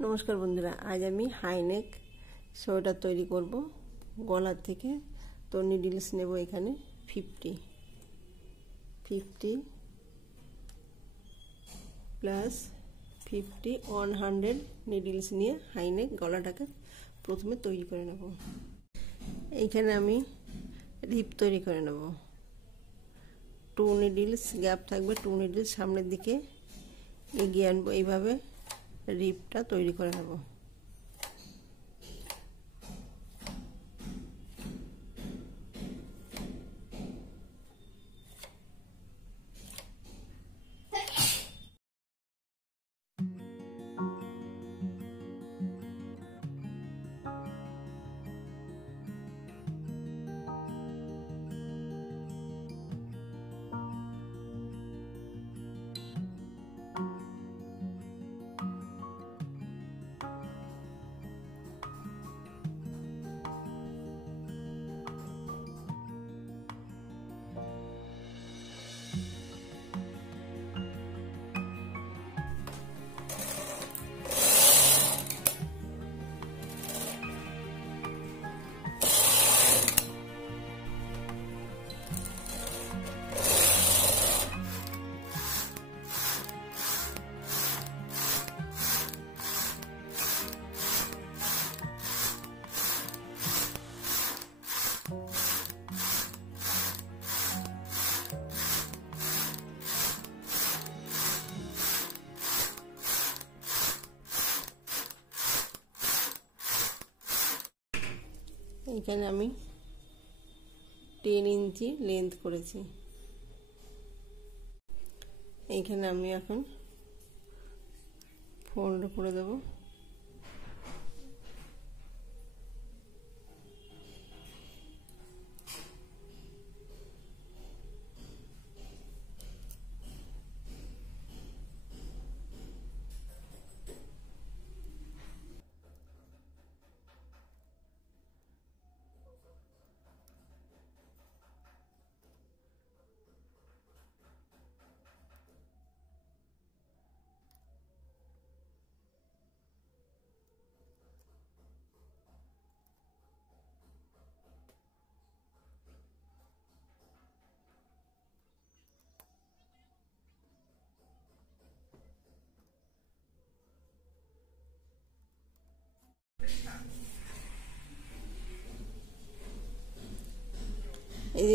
नमस्कार बंधुरा आज आमी हाईनेक सोয়েটার तैरी करब। गलार थेके तो निडल्स नेब एखाने 50 प्लस 50 100 निडल्स निये हाईनेक गलाटाके प्रथमे तैरी करे नेब। एखाने आमी रिप तैरी करे नेब। 2 निडल्स गैप थाकबे, 2 निडल्स सामনের दिके एगिয়ে আনবো। এইভাবে रिपटा तैरी करे नेब। এখানে আমি 10 ইঞ্চি লেন্থ করেছি। এইখানে আমি এখন ফোল্ড করে দেব।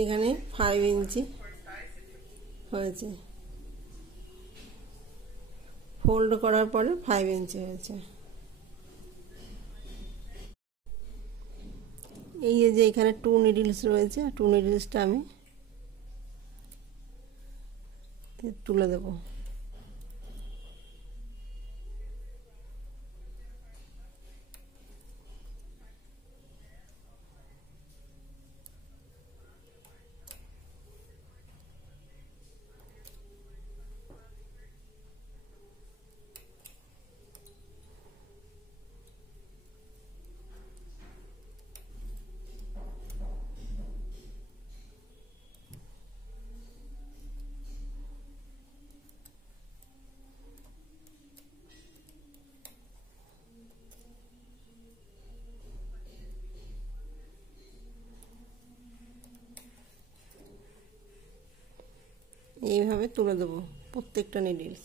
এখানে 5 ইঞ্চি হয়েছে, ফোল্ড করার পরে 5 ইঞ্চি হয়েছে। এই যে এখানে 2 নিডলস রয়েছে, 2 নিডলসটা আমি তুলে দেব। এইভাবে তুলে দেব প্রত্যেকটা নিডলস।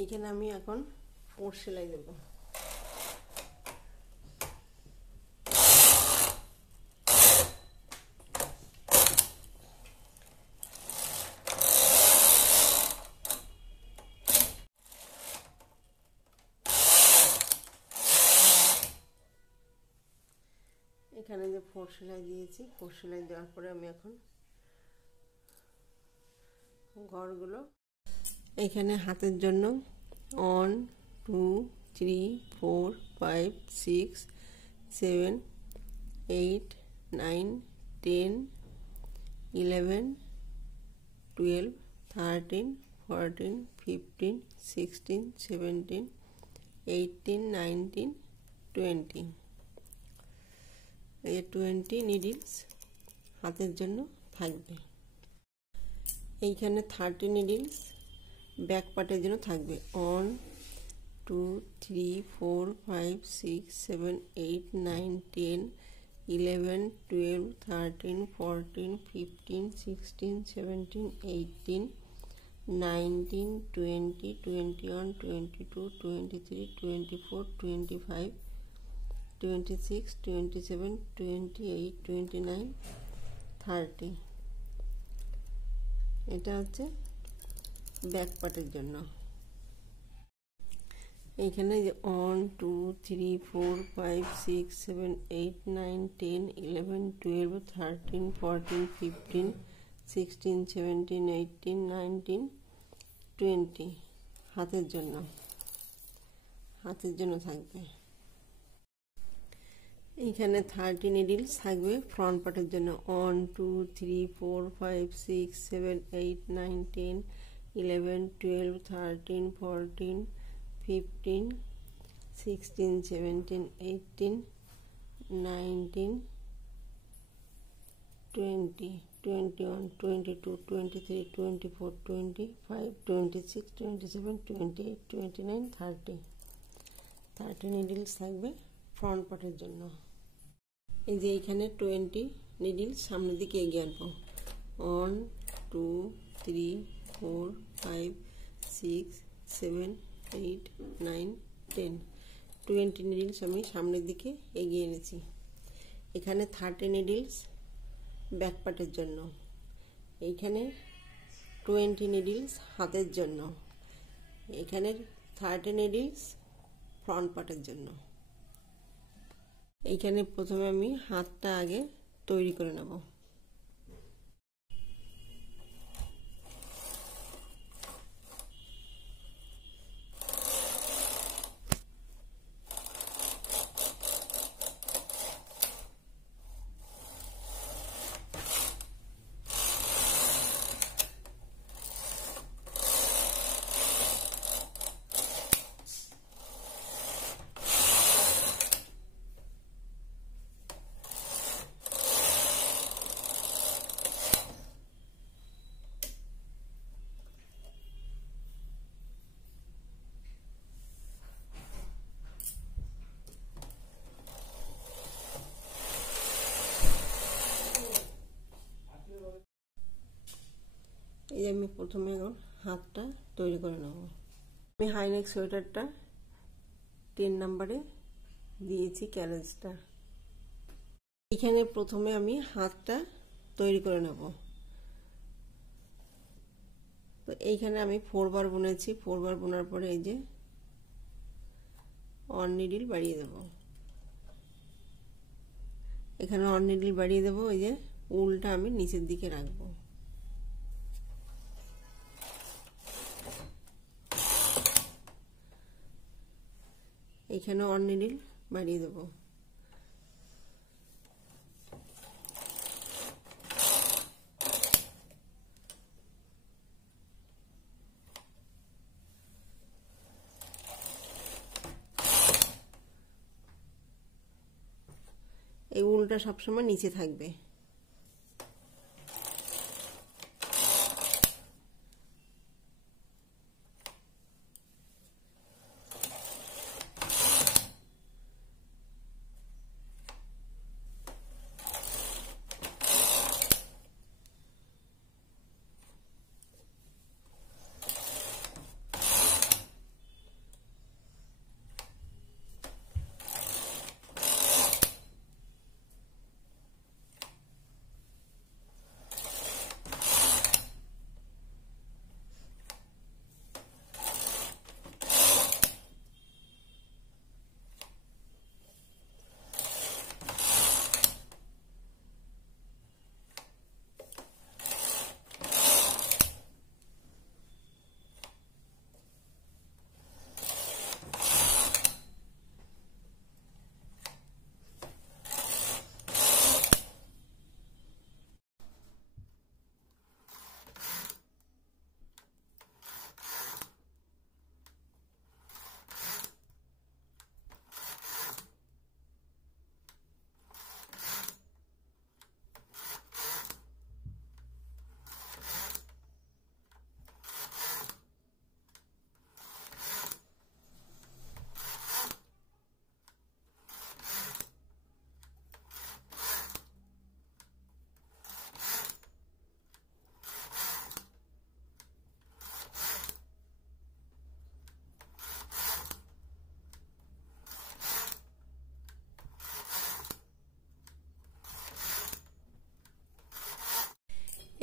এইখানে আমি এখন 4 সেলাই দেব। এখানে যে 4 সেলাই দিয়েছি, 4 সেলাই দেওয়ার পরে আমি এখন ঘরগুলো এখানে হাতের জন্য 1 2 3 4 5 6 7 8 9 10 11 12 13 14 15 16 17 18 19 20 20 নিডলস হাতের জন্য থাকবে। এইখানে 30 নিডলস ব্যাক পার্টের জন্য থাকবে। 1 2 3 4 5 6 7 8 9 10 11 12 13 14 15 16 17 18 19 20 21 22 23 24 25 26 27 28 29 30। এটা হচ্ছে ব্যাক পার্টের জন্য। এইখানে যে 1 2 3 4 5 6 7 8 9 10 11 12 13 14 15 16 17 18 19 20 হাতের জন্য থাকবে। এইখানে 30 নিডলস থাকবে ফ্রন্ট পার্টের জন্য। 1 2 3 4 5 6 7 8 9 10 11 12 13 14 15 16 17 18 19 20 21 22 23 24 25 26 27 28 29 30 নিডলস থাকবে ফ্রন্ট পার্টের জন্য। এই যে এইখানে 20 নিডলস সামনের দিকে এগিয়ে আনবো। 1 2 3 4 5 6 7 8 9 10 20 নিডলস আমি সামনের দিকে এগিয়ে এনেছি। এখানে 30 নিডলস ব্যাক পার্টের জন্য। এইখানে 20 নিডলস হাতের জন্য। এখানে 30 নিডলস ফ্রন্ট পার্টের জন্য। এইখানে প্রথমে আমি হাতটা আগে তৈরি করে নেব। এই যে আমি প্রথমে এখন হাতটা তৈরি করে নেব। আমি হাইনেক সোয়েটারটা 10 নম্বরে দিয়েছি ক্যারেজটা। এখানে প্রথমে আমি হাতটা তৈরি করে নেব। তো এইখানে আমি 4 বার বুনেছি। 4 বার বোনার পরে এই যে 1 নিডল বাড়িয়ে দেব। এখানে 1 নিডল বাড়িয়ে দেব। এই যে উলটা আমি নিচের দিকে রাখবো। এখানে 1 নিডল বাড়িয়ে দেব। এই উলটা সবসময় নিচে থাকবে।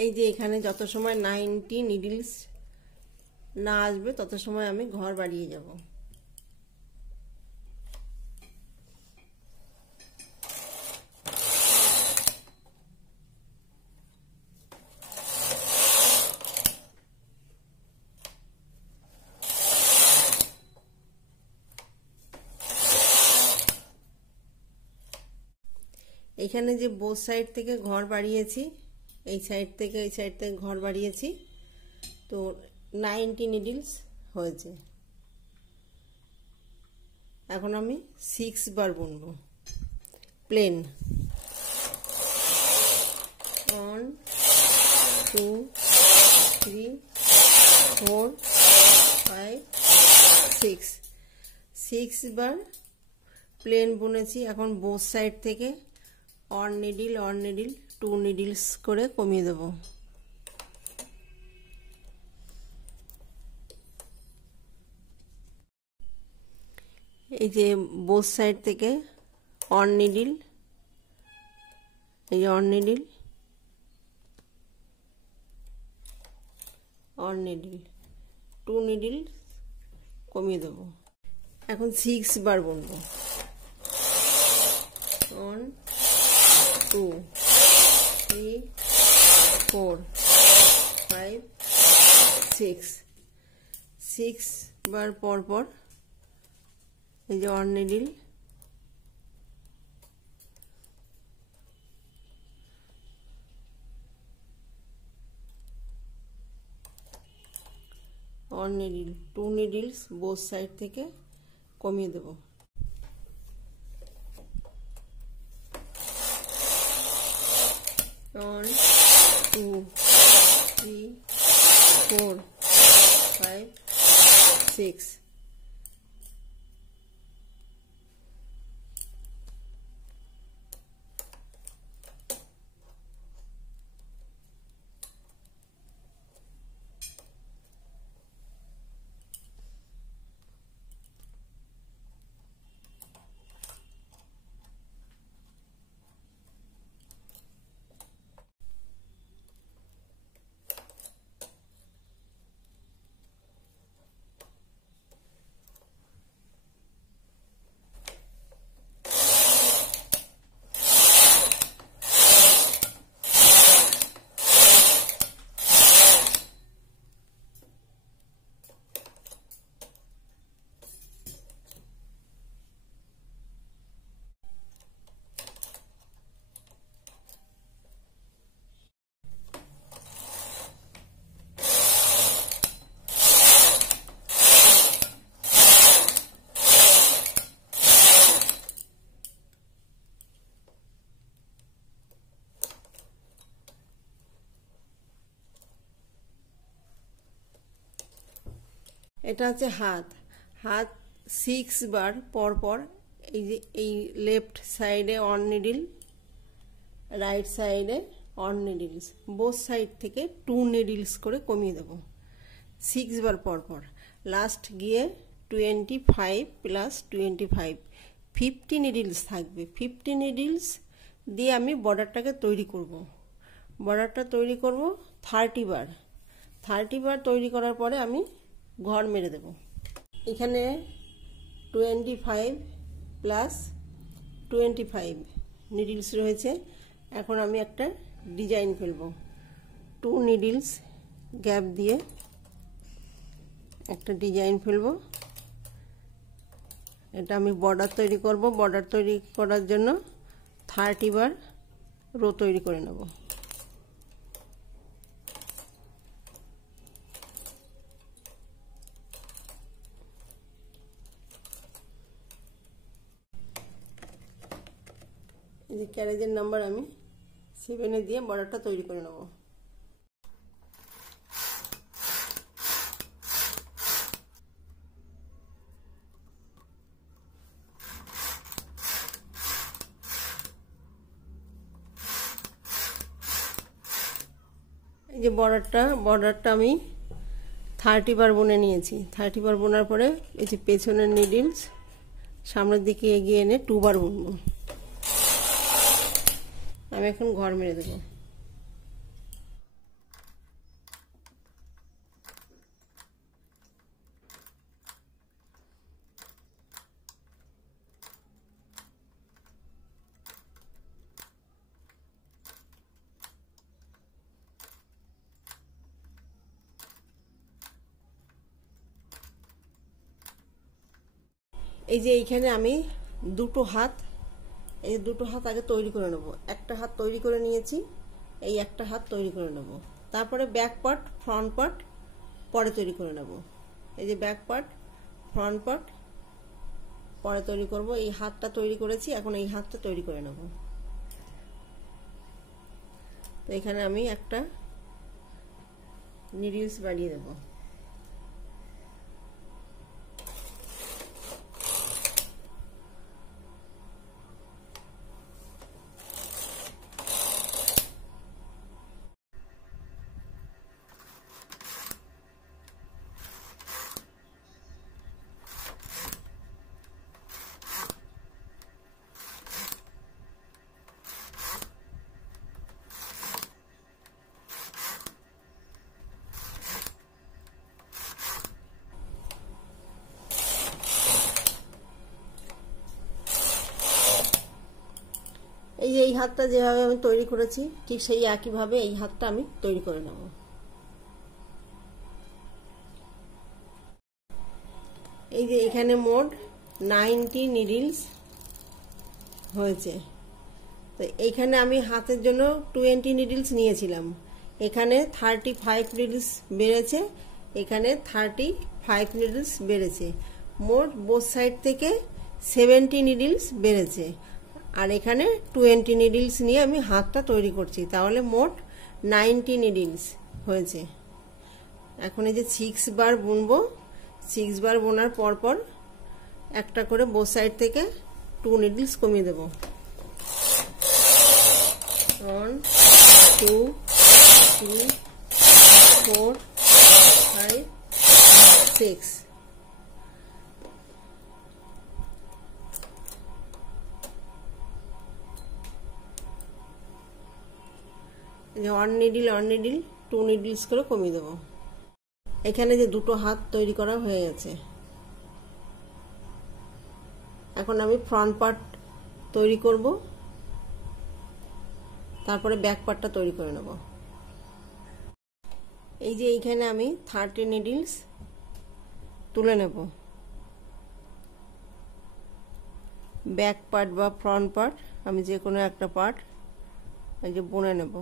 এই যে এখানে যত সময় 90 নিডলস না আসবে তত সময় আমি ঘর বাড়িয়ে যাব। এখানে যে বোথ সাইড থেকে ঘর বাড়িয়েছি, এই সাইড থেকে এই সাইড থেকে ঘর বাড়িয়েছি, তো 90 নিডলস হয়েছে। এখন আমি 6 বার বুনবো প্লেন। 1 2 3 4 5 6 বার প্লেন বুনেছি। এখন বোথ সাইড থেকে অন নিডল 2 নিডলস করে কমিয়ে দেব। এই যে বোথ সাইড থেকে অন নিডল, এই যে অন নিডল 2 নিডল কমিয়ে দেব। এখন 6 বার বুনবো। 1 2 3 4 5 6 বার পর পর এই যে on needle on needle 2 needles both side থেকে কমিয়ে দেব। 1 2 3 4 5 6 এটা হচ্ছে হাত। 6 বার পর পর এই যে এই লেফট সাইডে অন নিডল, রাইট সাইডে অন নিডলস, বোথ সাইড থেকে 2 নিডলস করে কমিয়ে দেব 6 বার পর পর। লাস্ট গিয়ে 25 প্লাস 25 50 নিডলস থাকবে। 50 নিডলস দিয়ে আমি বর্ডারটাকে তৈরি করব। বর্ডারটা তৈরি করব 30 বার। 30 বার তৈরি করার পরে আমি ঘর মেরে দেব। এখানে 25 প্লাস 25 নিডলস রয়েছে। এখন আমি একটা ডিজাইন ফেলব। 2 নিডলস গ্যাপ দিয়ে একটা ডিজাইন ফেলব। এটা আমি বর্ডার তৈরি করব। বর্ডার তৈরি করার জন্য 30 বার রো তৈরি করে নেব। এই যে ক্যারেজের নাম্বার আমি 7 দিয়ে বর্ডারটা তৈরি করে নেব। এই যে বর্ডারটা আমি 30 বার বুনে নিয়েছি। 30 বার বোনার পরে এই যে পেছনের নিডলস সামনের দিকে এগিয়ে এনে 2 বার বুনবো। আমি এখন ঘর মেরে দেব। এই যে এইখানে আমি দুটো হাত, এই যে দুটো হাত আগে তৈরি করে নেব। একটা হাত তৈরি করে নিয়েছি, এই একটা হাত তৈরি করে নেব। তারপরে ব্যাক পার্ট ফ্রন্ট পার্ট পরে তৈরি করে নেব। এই যে ব্যাক পার্ট ফ্রন্ট পার্ট পরে তৈরি করব। এই হাতটা তৈরি করেছি, এখন এই হাতটা তৈরি করে নেব। তো এখানে আমি একটা নিডলস বাড়িয়ে দেব। এই যে এই হাতটা যেভাবে আমি তৈরি করেছি ঠিক সেই একইভাবে এই হাতটা আমি তৈরি করে নেব। এই যে এখানে মোট 90 নিডলস হয়েছে। তো এইখানে আমি হাতের জন্য 20 নিডলস নিয়েছিলাম, এখানে 35 নিডলস বেড়েছে, এখানে 35 নিডলস বেড়েছে। মোট বোথ সাইড থেকে 70 নিডলস বেড়েছে, আর এখানে 20 নিডলস নিয়ে আমি হাতটা তৈরি করছি, তাহলে মোট 90 নিডলস হয়েছে। এখন এই যে 6 বার বুনবো, 6 বার বোনার পর পর একটা করে বোথ সাইড থেকে 2 নিডলস কমিয়ে দেব। 1 2 3 4 5 6। ওয়ান নিডল 2 নিডলস করে কমিয়ে দেবো। এখানে যে দুটো হাত তৈরি করা হয়ে গেছে। এখন আমি ফ্রন্ট পার্ট তৈরি করব, তারপরে ব্যাক পার্টটা তৈরি করে নেব। এই যে এইখানে আমি 30 নিডলস তুলে নেব। ব্যাক পার্ট বা ফ্রন্ট পার্ট আমি যে কোনো একটা পার্ট এই যে বুনে নেব।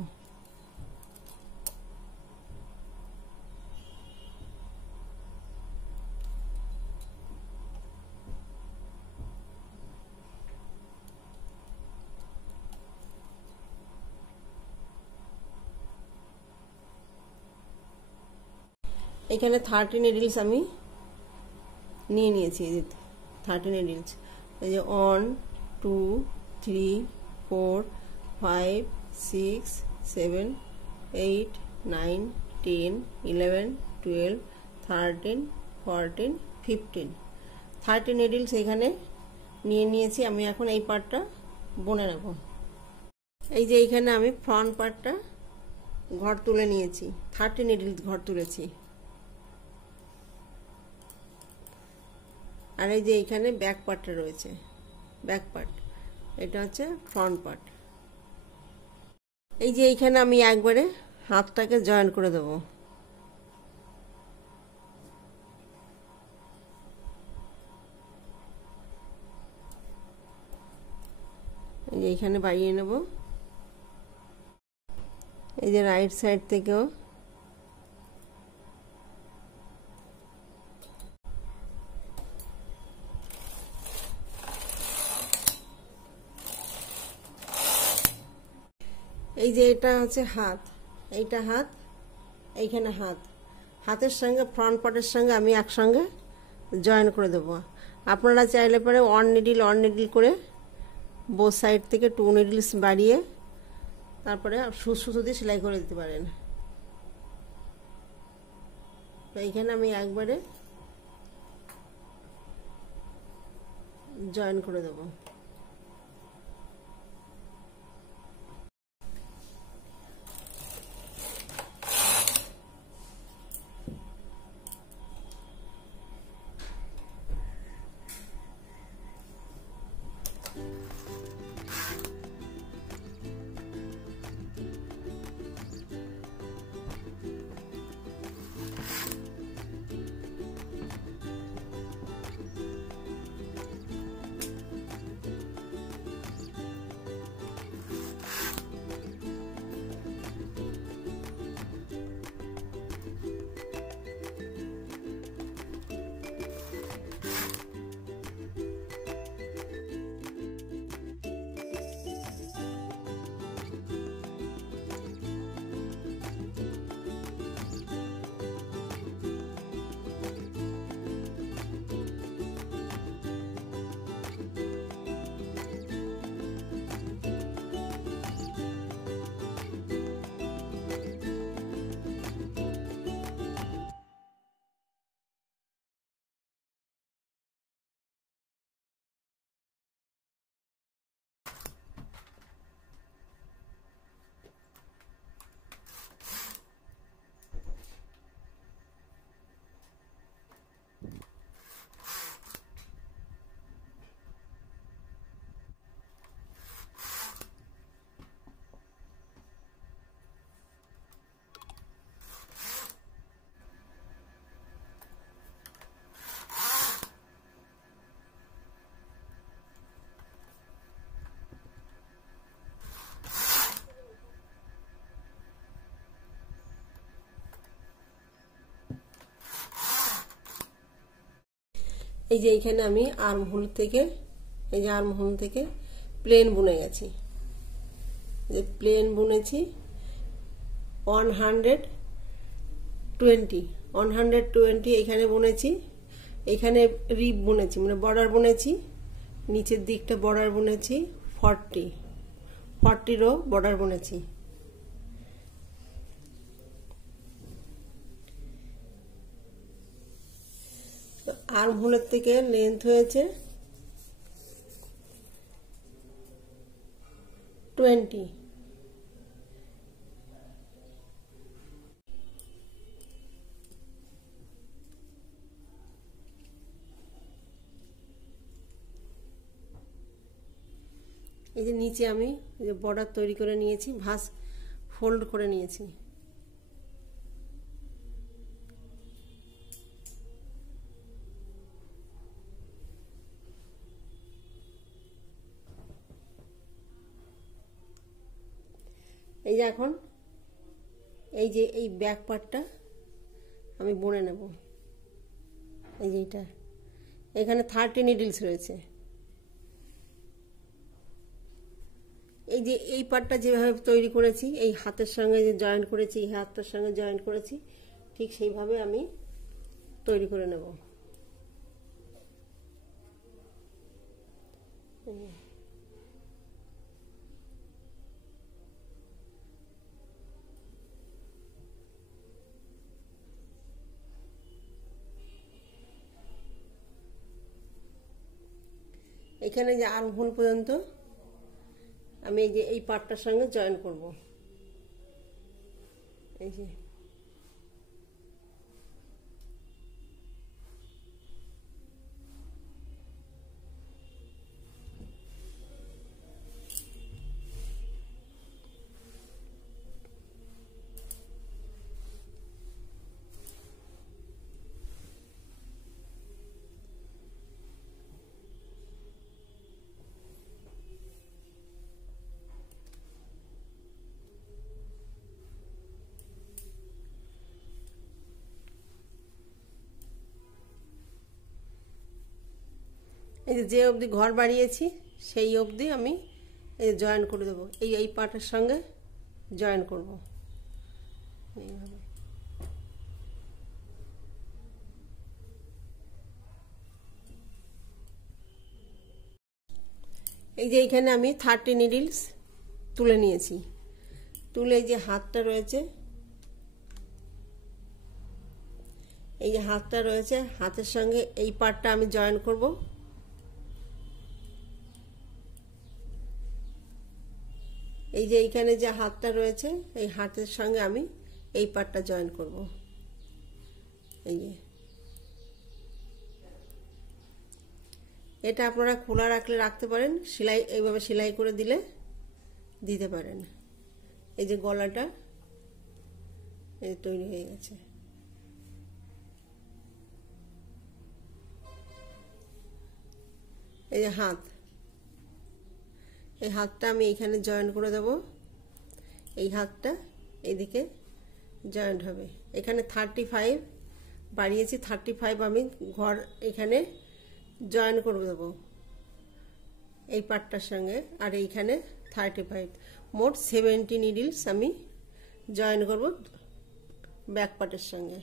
এখানে 30 নিডলস আমি নিয়ে নিয়েছি, এই যে 30 নিডলস। এই যে 1 2 3 4 5 6 7 8 9 10 11 12 13 14 15 30 নিডলস এখানে নিয়ে নিয়েছি। আমি এখন এই পার্টটা বুনে নেব। এই যে এইখানে আমি ফ্রন্ট পার্টটা ঘর তুলে নিয়েছি, 30 নিডলস ঘর তুলেছি। আর এই যে এইখানে ব্যাক পার্টটা রয়েছে, ব্যাক পার্ট, এটা হচ্ছে ফ্রন্ট পার্ট। এই যে এইখানে আমি একবারে হাতটাকে জয়েন করে দেব। এই যে এইখানে বাড়িয়ে নেব। এই যে রাইট সাইড থেকেও এই যে এটা হচ্ছে হাত, এইটা হাত, এইখানে হাত, হাতের সঙ্গে ফ্রন্ট পার্টের সঙ্গে আমি একসঙ্গে জয়েন করে দেব। আপনারা চাইলে পরে 1 নিডল করে বোথ সাইড থেকে 2 নিডলস বাড়িয়ে তারপরে সুতো দিয়ে সেলাই করে দিতে পারেন। তো এইখানে আমি একবারে জয়েন করে দেব। এই যে এইখানে আমি আর্মহোল থেকে প্লেন বুনে গেছি, যে প্লেন বুনেছি 120 এখানে বুনেছি, এখানে রিপ বুনেছি মানে বর্ডার বুনেছি, নিচের দিকটা বর্ডার বুনেছি 40 রো বর্ডার বুনেছি। আর্মহোলের থেকে লেন্থ হয়েছে 20। এই যে নিচে আমি বর্ডার তৈরি করে নিয়েছি, ভাঁজ ফোল্ড করে নিয়েছি। এই যে এখন এই ব্যাক পার্টটা আমি বুনে নেব। এই যে এটা এখানে 30 নিডলস রয়েছে। এই যে এই পার্টটা যেভাবে তৈরি করেছি, এই হাতের সঙ্গে যে জয়েন্ট করেছি, এই হাতটার সঙ্গে জয়েন্ট করেছি, ঠিক সেইভাবে আমি তৈরি করে নেব। এখানে যে আর্মহোল পর্যন্ত আমি এই যে এই পার্টটার সঙ্গে জয়েন করব। এই যে যে অবধি ঘর বাড়িয়েছি সেই অবধি আমি এই জয়েন করে দেবো, এই পার্টের সঙ্গে জয়েন করব এইভাবে। এই যে এইখানে আমি 30 নিডলস তুলে নিয়েছি, তুলে এই যে হাতটা রয়েছে, এই যে হাতটা রয়েছে, হাতের সঙ্গে এই পার্টটা আমি জয়েন করব। এই যে এইখানে যে হাতটা রয়েছে, এই হাতের সঙ্গে আমি এই পার্টটা জয়েন করব। এই যে এটা আপনারা খোলা রাখলে রাখতে পারেন, সেলাই এইভাবে সেলাই করে দিতে পারেন। এই যে গলাটা এই তৈরি হয়ে গেছে। এই যে হাত, এই হাতটা আমি এইখানে জয়েন করে দেব, এই হাতটা এইদিকে জয়েন্ট হবে। এখানে 35 বাড়িয়েছি, 35 আমি ঘর এখানে জয়েন করে দেব এই পার্টটার সঙ্গে, আর এইখানে 35, মোট 70 নিডলস আমি জয়েন করব ব্যাক পার্টের সঙ্গে।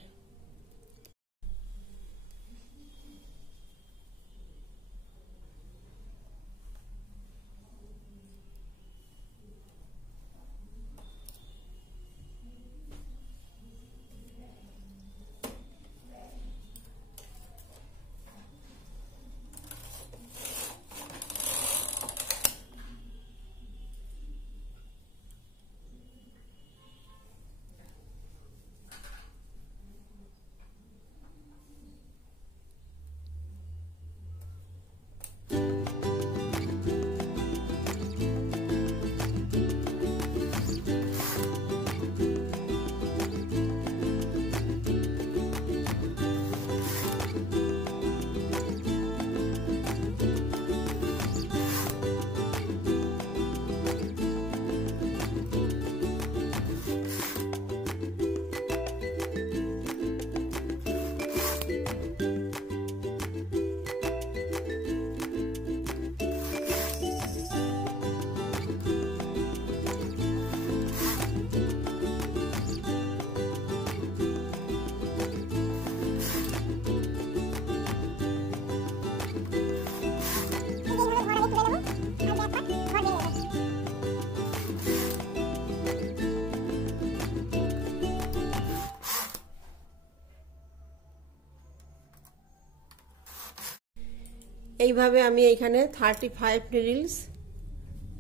এইভাবে আমি এইখানে 35 নিডলস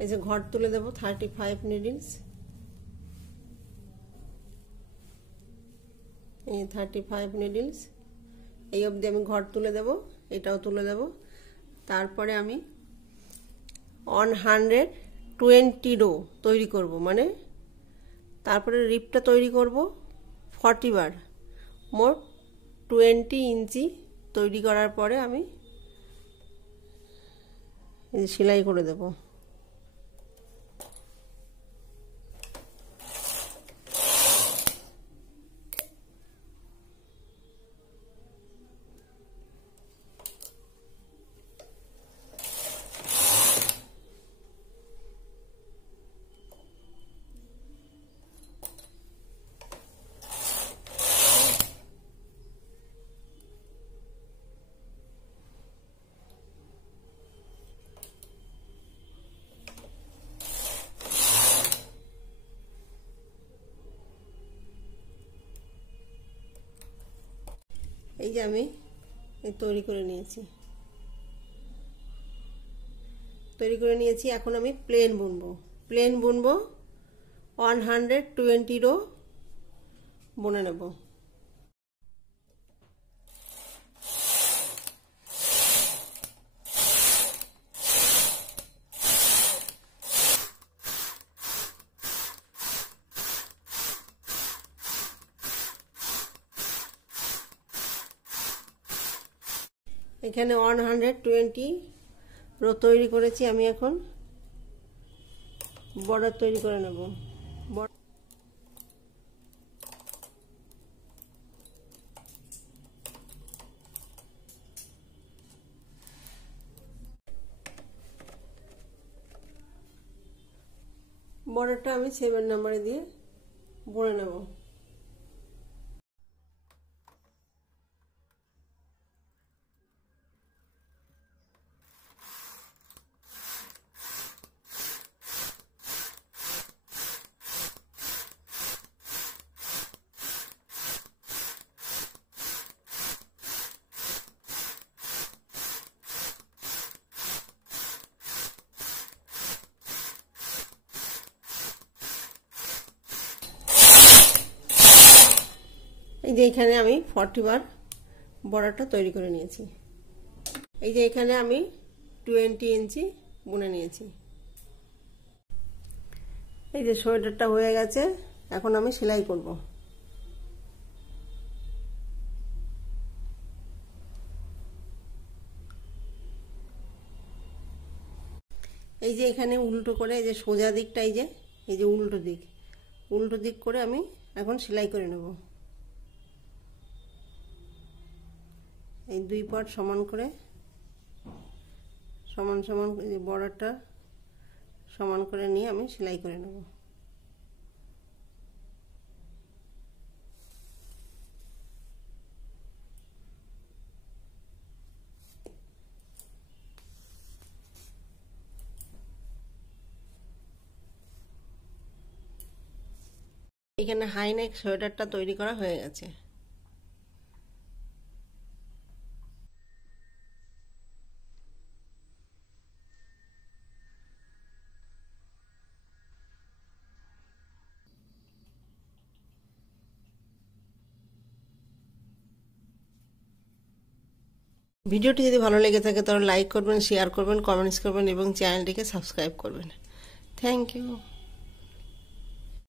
এই যে ঘর তুলে দেব 35 নিডলস এই 35 নিডলস এই অবধি আমি ঘর তুলে দেব এটাও তুলে দেব তারপরে আমি 120 রো তৈরি করব মানে তারপরে রিপটা তৈরি করব 40 বার মোট 20 ইঞ্চি তৈরি করার পরে আমি সেলাই করে দেব এই যে আমি তৈরি করে নিয়েছি এখন আমি প্লেন বুনবো 120 রো বুনে নেব এখানে 120 রো তৈরি করেছি আমি এখন বর্ডার তৈরি করে নেব বর্ডারটা আমি 7 নম্বরে দিয়ে বুনে নেব এই যে এখানে আমি 40 বার বর্ডারটা তৈরি করে নিয়েছি এই যে এখানে আমি 20 ইঞ্চি বুনে নিয়েছি এই যে সোয়েটারটা হয়ে গেছে এখন আমি সেলাই করব এই যে এখানে উল্টো করে এই যে সোজা দিকটা এই যে উল্টো দিক করে আমি এখন সেলাই করে নেব এই দুই পাট সমান করে সমান এই বর্ডারটা সমান করে নিয়ে আমি সেলাই করে নেব এখানে হাই নেক সোয়েটারটা তৈরি করা হয়ে গেছে ভিডিওটি যদি ভালো লেগে থাকে তাহলে লাইক করবেন শেয়ার করবেন কমেন্টস করবেন এবং চ্যানেলটিকে সাবস্ক্রাইব করবেন থ্যাংক ইউ